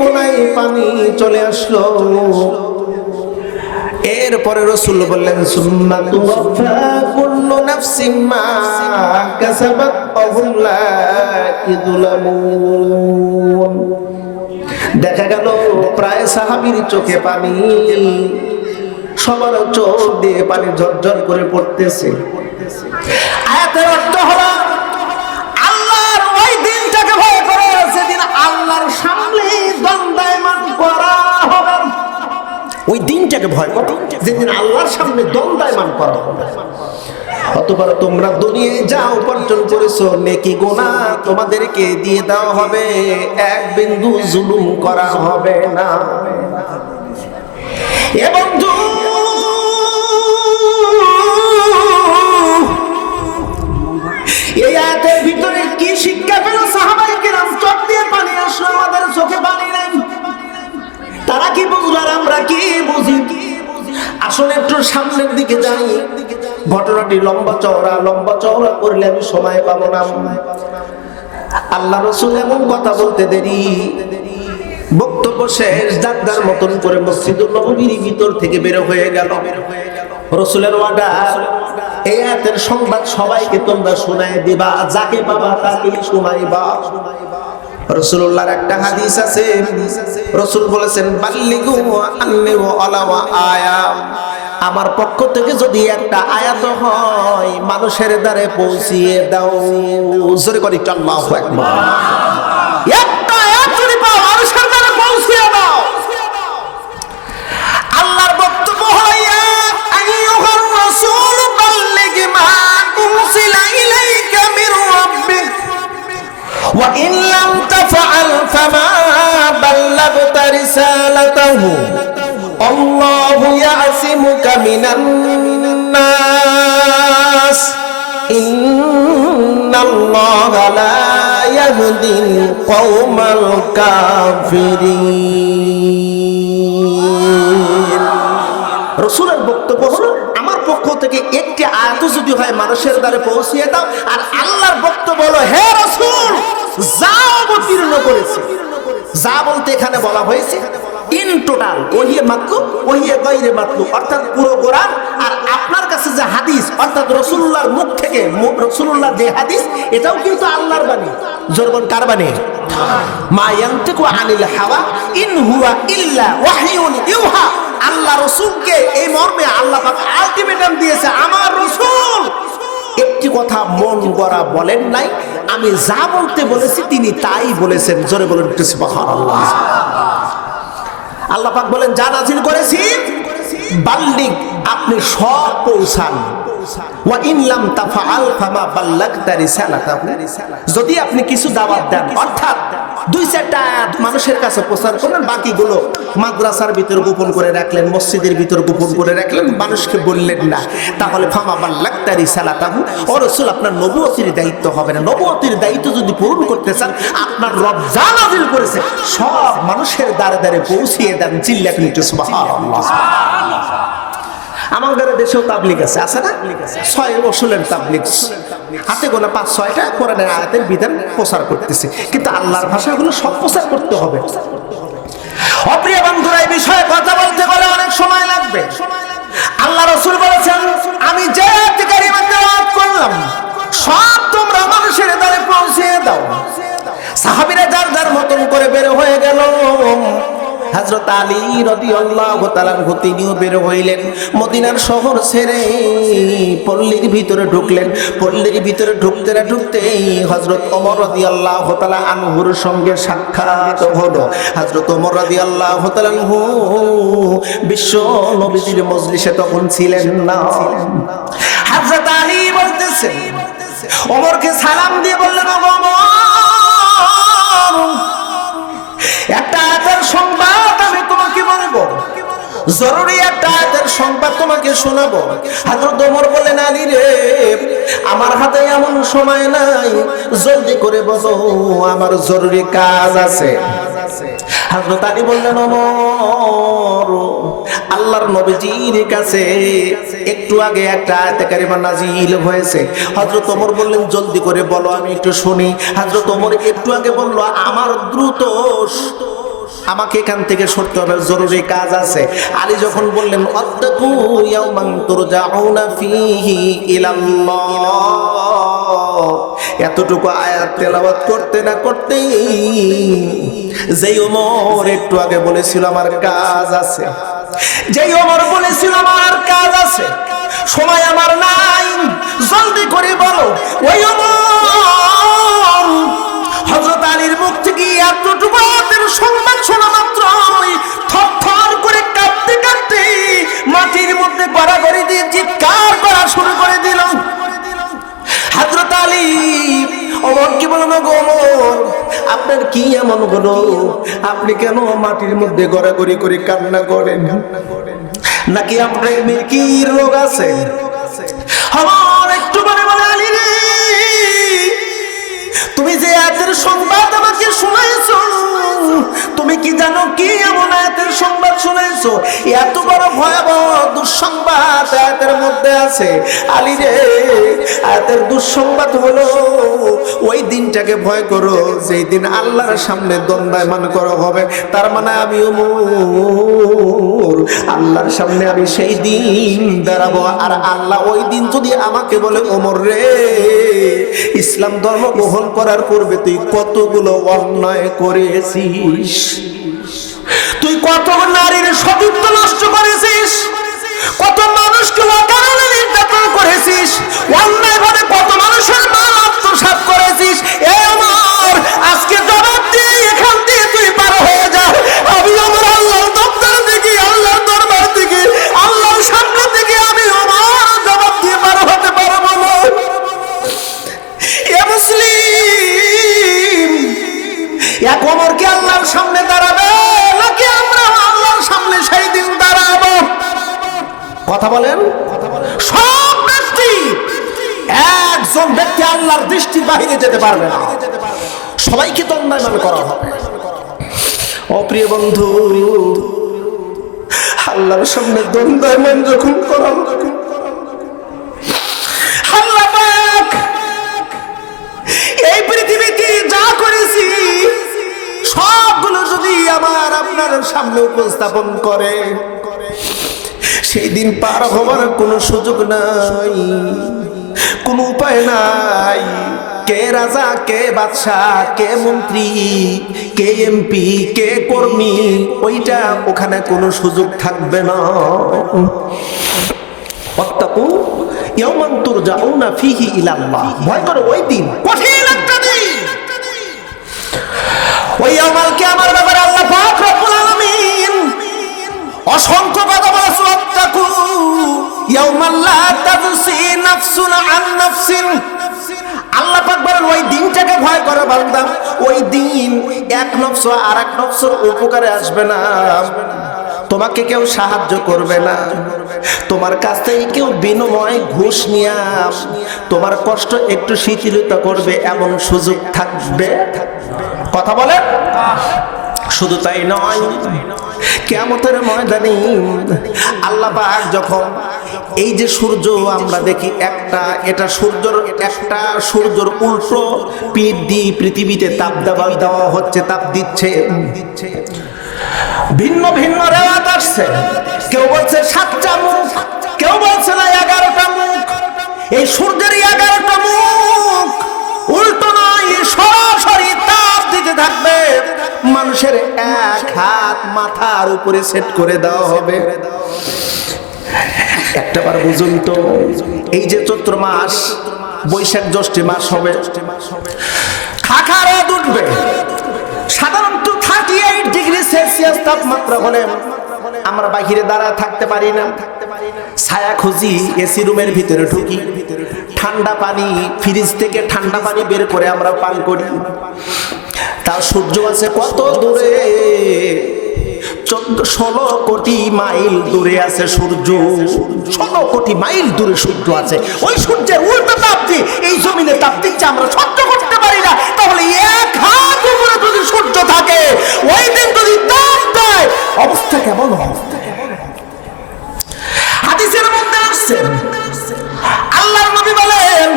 কোনায় পানি চলে আসলো। এরপরে রাসূল বললেন সুম্মা তুওয়াফা কুল্লু নাফসিন মা কাসাবাত ওয়া হুম লা ইযলামুন। দেখা গেল প্রায় সাহাবীর চোখে পানি, সবার চোখ দিয়ে পানি ঝরঝর করে পড়তেছে। আয়াতের অর্থ হলো আল্লাহর ওই দিনটাকে ভয় করো যেদিন আল্লাহর সামনে দণ্ডায়মান করা হবে। ওই দিনটাকে ভয় করো যেদিন আল্লাহর সামনে দণ্ডায়মান করা হবে। অতঃপর তোমরা দুনিয়ায় যা উপার্জন করেছো নেকি গুনাহ তোমাদেরকে দিয়ে দেওয়া হবে, এক বিন্দু জুলুম করা হবে না। এবং এই আয়াতের ভিতরে কি শিক্ষা পেল সাহাবায়ে কেরাম? চোখ দিয়ে পানি আসলো, আমাদের চোখে পানি নাই। তারা কি বুঝলো আর আমরা কি বুঝি? আসলে একটু সামনের দিকে যাই। ঘটনাটি লম্বা চওড়া করলে আমি সময় পাবো না। আল্লাহ রাসূল এমন কথা বলতে দেরি, বক্তব্য শেষ জাদ্দার মতন করে মসজিদুল নববীর ভিতর থেকে বের হয়ে গেল। রাসূলের ওয়াদা, এই আয়াতের সংবাদ সবাইকে তোমরা শোনায় দিবা, যাকে পাবা তাকে শোনাইবা। রাসূলুল্লাহর একটা হাদিস আছে, রাসূল বলেছেন বাল্লিগু আন্নি ওয়া আলা ওয়া আয়া, আমার পক্ষ থেকে যদি একটা আয়াত হয় মানুষের দ্বারে পৌঁছিয়ে দাও। জোরে করে আল্লাহু আকবার। একটা আয়াত যদি পাও মানুষের দ্বারে পৌঁছিয়ে দাও। আল্লাহর বক্তব্য হইয়া আইয়ুহার রাসূল বাল্লিগ মা উনসিলা ইলাইকা মির রাব্বিক ওয়া ইন লাম তাফআল ফামা বাল্লাগতা রিসালাতাহু আল্লাহু ইয়াসিমুকা মিনান নাস ইন্নাল্লাহা লা ইয়াহদিল কওমাল কাফিরিন। রাসূলের বক্তব্য হলো আমার পক্ষ থেকে একটি আয়াত যদি হয় মানুষের দ্বারে পৌঁছিয়ে দাও। আর আল্লাহর বক্তব্য হলো হে রাসূল যা অবতীর্ণ করেছে, যা বলতে এখানে বলা হয়েছে ইন টোটাল ওহিয়ে মাতলুব ওহিয়ে গায়রে মাতলুব, অর্থাৎ পুরো কোরআন আর আপনার কাছে যে হাদিস অর্থাৎ রাসূলুল্লাহর মুখ থেকে রাসূলুল্লাহ যে হাদিস এটাও কিন্তু আল্লাহর বাণী। জোরবন কার বাণী? মা ইয়ানতিকু আনিল হাওয়া ইন হুয়া ইল্লা ওয়াহিয়ুন ইউহা। আল্লাহ রাসূলকে এই মর্মে আল্লাহ পাক আলটিমেটাম দিয়েছে, আমার রাসূল একটি কথা মন গড়া বলেন নাই, আমি যা বলতে বলেছি তিনি তাই বলেছেন। জোরে বলুন একটু সুবহানাল্লাহ। আল্লাহ পাক বলেন যা নাযিল করেছি বাল্লিগ, আপনি সব পৌঁছান। ওয়া ইন লাম তাফআল ফামা বাল্লাগতা রিসালাতাহু, যদি আপনি কিছু দাওয়াত দেন অর্থাৎ দুই চারটা আয়াত মানুষের কাছে প্রচার করলেন, বাকিগুলো মাদ্রাসার ভিতর গোপন করে রাখলেন, মসজিদের ভিতর গোপন করে রাখলেন, মানুষকে বললেন না, তাহলে ফামা বাল্লাগতা রিসালাতাহু, ও রাসূল আপনার নবুয়তির দায়িত্ব হবে না। নবুয়তির দায়িত্ব যদি পূরণ করতে চান আপনার রব যা নাযিল করেছে সব মানুষের দ্বারে দ্বারে পৌঁছিয়ে দেন। চিল্লা করে সুবহানাল্লাহ। আমাদের দেশেও তাবলিগ আছে, আছে না? 6 রসুলের তাবলিগ, হাতে গোনা 5-6টা কোরআনের আয়াতের বিধান প্রচার করতেছে, কিন্তু আল্লাহর ভাষাগুলো সব প্রচার করতে হবে। অপ্রিয় বন্ধুরা, এই বিষয়ে কথা বলতে গেলে অনেক সময় লাগবে। আল্লাহ রাসূল বলেছেন আমি যে আয়াত কারিমা তেলাওয়াত করলাম সব তোমরা মানুষের দ্বারে পৌঁছিয়ে দাও। সাহাবীরা যার যার মতন করে বের হয়ে গেল। হযরত আলী রাদিয়াল্লাহু তাআলা তিনিও বের হইলেন, মদিনার শহর ছেড়ে পল্লীর ভিতরে ঢুকলেন। পল্লীর ভিতরে ঢুকতে না ঢুকতেই হযরত ওমর রাদিয়াল্লাহু তাআলা আনহুর সঙ্গে সাক্ষাৎ হলো। হযরত ওমর রাদিয়াল্লাহু তাআলা আনহু বিশ্ব নবীজির মজলিসে তখন ছিলেন না। হযরত আলী বলতেছেন, ওমরকে সালাম দিয়ে বললেন, ওমর একটা আয়াতের সংবাদ আমি তোমাকে বলবো, জরুরি একটা আয়াতের সংবাদ তোমাকে শোনাবো। হযরত ওমর বললেন, আলী রে আমার হাতে এমন সময় নাই, জলদি করে বলো, আমার জরুরি কাজ আছে। হযরত আলী বললেন, ওমর আল্লাহর নবীজির কাছে একটু আগে একটা আয়াত কারিমা নাযিল হয়েছে। হযরত ওমর বললেন, জলদি করে বলো আমি একটু শুনি। হযরত ওমর একটু আগে বলল, আমার দ্রুত আমাকে এখান থেকে সরতে হবে, জরুরি কাজ আছে। আলী যখন বললেন ওয়াত্তাকু ইয়াওমান তুরজাউনা ফীহি ইলাল্লাহ, এতটুকু আয়াত তেলাওয়াত করতে না করতেই যেই ওমর একটু আগে বলেছিল আমার কাজ আছে, যেই ওমর বলেছিল আমার কাজ আছে, সময় আমার নাই, জলদি করে বলো, ওই ওমর হযরত আলীর মুখ থেকে এতটুকু আয়াতের সংবাদ শোনা মাত্রই থরথর করে কাঁপতে কাঁপতে মাটির মধ্যে গড়াগড়ি দিয়ে চিৎকার করা শুরু করে দিল। হযরত আলী ওমর কি বলল, গো ওমর আপনার কি এমন হলো, আপনি কেন মাটির মধ্যে গড়াগড়ি করে কান্না করেন, নাকি আপনার মির্কির রোগ আছে? আমার একটু বলে বলে, আলী রে, তুমি যে আয়াতের সংবাদ আমাকে শোনাইছো, তুমি কি জানো কি এমন আয়াতের সংবাদ শোনাইছো? এত বড় ভয়াবহ দুঃসংবাদ আয়াতের মধ্যে আছে। আলী রে, আয়াতের দুঃসংবাদ হলো ওই দিনটাকে ভয় করো যেই দিন আল্লাহর সামনে দণ্ডায়মান করা হবে। তার মানে আমি ওমর আল্লাহর সামনে আমি সেই দিন দাঁড়াবো, আর আল্লাহ ওই দিন যদি আমাকে বলে, ওমর রে, ইসলাম ধর্ম গ্রহণ করার পূর্বে তুই কতগুলো অন্যায় করেছিস, তুই কত নারীর সতীত্ব নষ্ট করেছিস, কত মানুষকে অকারণে নির্যাতন করেছিস, অন্যায়ভাবে কত মানুষের মাল আত্মসাৎ করেছিস। এই ওমর, আজকে জবাব দিয়ে এখান দিয়ে তুই পার হয়ে যা। আমি ওমর আল্লাহর দপ্তর থেকে, আল্লাহর দরবার থেকে, আল্লাহর সামনে থেকে আমি ওমর জবাব দিয়ে পার হতে পারবো না। এ মুসলিম, এক ওমর কি আল্লাহর সামনে দাঁড়াবে, নাকি আমরা আল্লাহর সামনে সেই দিন দাঁড়াবো? কথা বলেন। সব ব্যক্তি, একজন ব্যক্তি আল্লাহর দৃষ্টির বাহিরে যেতে পারবে না, সবাইকে দণ্ডায়মান করা হবে। অপ্রিয় বন্ধু, আল্লাহর সামনে দণ্ডায়মান যখন করা হবে, আল্লাহ পাক এই পৃথিবীতে যা করেছি সবগুলো যদি আমার আপনার সামনে উপস্থাপন করে, সেই দিন পার হবার কোনো সুযোগ নাই, কোনো উপায় নাই। কে রাজা, কে বাদশাহ, কে মন্ত্রী, কে এমপি, কে কর্মী, ওইটা ওখানে কোনো সুযোগ থাকবে না। ওয়াত্তাকু ইয়াওমান তুরজাউনা ফীহি ইলাল্লাহ, ভয় করো ওই দিন, কঠিন একটা দিন। ওই আমালকে আমার ব্যাপারে আল্লাহ পাক রব্বুল আলামিন অসংখ্য কথা বলেছেন। ওয়াত্তাকু ইয়াওমান লা তাজসি নাফসুন আন নাফসিন, আল্লাহ পাক বলেন ওই দিনটাকে ভয় করো বান্দা। ওই দিন এক নফস আর এক নফসের উপকারে আসবে না, তোমাকে কেউ সাহায্য করবে না, তোমার কাছ থেকে কেউ বিনিময় ঘুষ নিয়ে তোমার কষ্ট একটু শিথিলতা করবে এমন সুযোগ থাকবে? কথা বলে। শুধু তাই নয়, কিয়ামতের ময়দানে আল্লাহ পাক যখন এই যে সূর্য আমরা দেখি একটা, এটা সূর্যের উল্টো পিঠ দিয়ে পৃথিবীতে তাপ দেওয়া হচ্ছে, তাপ দিচ্ছে। ভিন্ন ভিন্ন রেওয়াত আসছে, কেউ বলছে 7টা মুখ, কেউ বলছে না 11টা মুখ। এই সূর্যের 11টা মুখ উল্টো নয়, সরাসরি তাপ দিতে থাকবে। মানুষের এক হাত মাথার উপরে সেট করে দেওয়া হবে। একটাবার বুঝুন তো, এই যে চৈত্র মাস, বৈশাখ জ্যৈষ্ঠ মাস হবে, খাখা রোদ উঠবে, সাধারণত 38 ডিগ্রি সেলসিয়াস তাপমাত্রা হলে আমরা বাহিরে দাঁড়ায় থাকতে পারি না, ছায়া খুঁজি, এসি রুমের ভিতরে ঢুকি, ঠান্ডা পানি, ফ্রিজ থেকে ঠান্ডা পানি বের করে আমরা পান করি। তার সূর্য আছে কত দূরে, 16 কোটি মাইল দূরে আছে সূর্য, 16 কোটি মাইল দূরে সূর্য আছে। ওই সূর্যের উল্টো তাপ দিয়ে এই জমিনে তাপ দিচ্ছে, আমরা সহ্য করতে পারি না। তাহলে এক হাত উপরে যদি সূর্য থাকে, ওই দিন যদি তাপ দেয়, অবস্থা কেমন হবে? হাদিসের মধ্যে আসছে, আল্লাহর নবী বলেন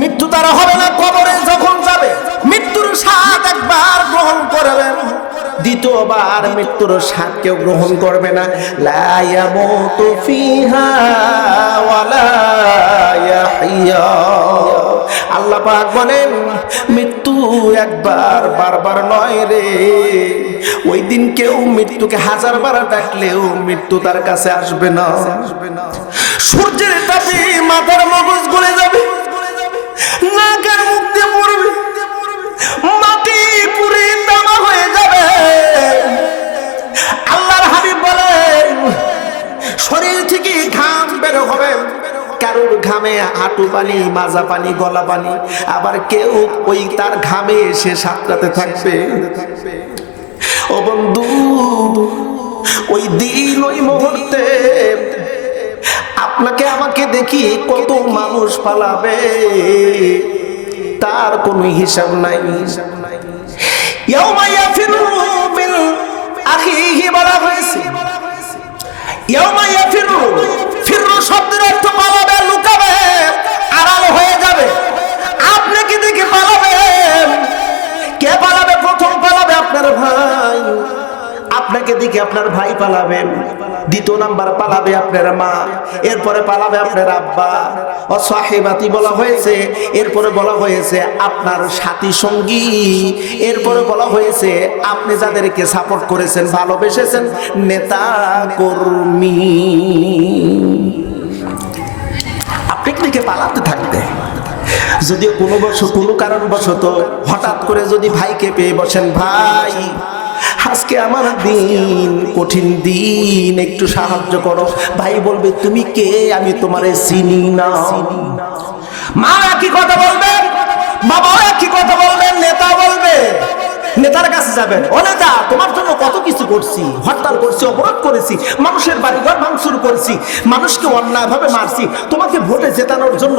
মৃত্যু তারা হবে না, কবরে যখন যাবে মৃত্যুর স্বাদ একবার গ্রহণ করবেন, দ্বিতীয়বার মৃত্যুর স্বাদ কেউ গ্রহণ করবে না। লা ইয়ামুতু ফিহা ওয়ালা ইয়াহইয়া। আল্লাহ পাক বলেন মৃত্যু একবার, বারবার নয় রে। ওই দিন কেউ মৃত্যুকে হাজারবার ডাকলেও মৃত্যু তার কাছে আসবে না। সূর্যের তাপে মাথার মগজ গলে যাবে, নাকের মুখ দিয়ে পড়বে, মাটি পুড়ে তামা হয়ে যাবে। আল্লাহর হাবিব বলেন শরীর থেকে ঘাম বের হবে, কারোর ঘামে হাঁটু পানি, মাজা পানি, গলা পানি, আবার কেউ ওই তার ঘামে এসে সাঁতরাতে থাকবে। ও বন্ধু, ওই দিন, ওই মুহূর্তে আপনাকে আমাকে দেখি কত মানুষ পালাবে, তার কোনো হিসাব নাই। ইয়াউমা ইয়াফিরু মিন আখিহি বলা হয়েছে। ইয়াউমা ইয়াফিরু, ফিরু শব্দের অর্থ পালাবে, লুকাবে, আড়াল হয়ে যাবে। আপনি কি দেখে পালাবেন? কে পালাবে? প্রথম পালাবে আপনার ভাই, আপনাকে দেখে আপনার ভাই পালাবেন। দ্বিতীয় নাম্বার পালাবে আপনার মা, এরপরে পালাবে আপনার আব্বা। ও সাহিবাতি বলা হয়েছে, এরপরে বলা হয়েছে আপনার সাথী সঙ্গী, এরপরে বলা হয়েছে আপনি যাদেরকে সাপোর্ট করেছেন, ভালোবেসেছেন, নেতা কর্মী। আপনাকে দেখে পালাতে থাকবে। যদিও কোনো কারণবশত হঠাৎ করে যদি ভাইকে পেয়ে বসেন, ভাই আজকে আমার দিন, কঠিন দিন, একটু সাহায্য করো। ভাই বলবে তুমি কে? আমি তোমারে চিনি না। মা একই কথা বলবেন, বাবাও একই কথা বলবেন, নেতা বলবে। নেতার কাছে যাবেন, ও নেতা তোমার জন্য কত কিছু করছি, হরতাল করছি, অবরোধ করেছি, মানুষের বাড়িঘর ভাঙচুর করেছি, মানুষকে অন্যায়ভাবে মারছি, তোমাকে ভোটে জেতানোর জন্য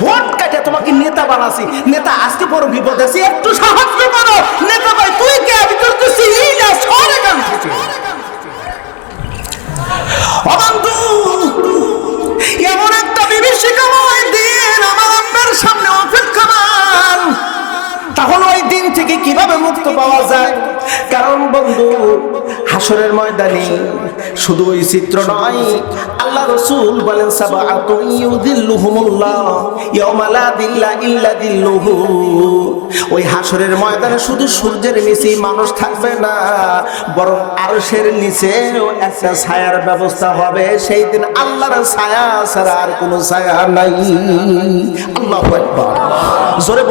ভোট কাটে তোমাকে নেতা বানাছি। নেতা আজকে বড় বিপদ আছে, একটু সাহায্য করো। নেতা ভাই তুই কে? আমি তোর তো চিনি না, সর এখান থেকে। ও বন্ধু, এমন একটা বিভীষিকাময় দিন আমার আপনার সামনে অপেক্ষমান। তাহলে ওই দিন থেকে কিভাবে মুক্ত পাওয়া যায়? কারণ বন্ধু, হাসরের ময়দানে শুধু ওই চিত্র নয়, আল্লাহ রাসূল বলেন সাবাআতুন ইউযিল্লুহুমুল্লাহ ইয়াওমা লা যিল্লা ইল্লা যিল্লুহু। ওই হাসরের ময়দানে শুধু সূর্যের নিচে মানুষ থাকবে না, বরং আরশের নিচেও একটা ছায়ার ব্যবস্থা হবে। সেই দিন আল্লাহর ছায়া ছাড়া আর কোনো ছায়া নাই। আল্লাহু আকবার। জোরে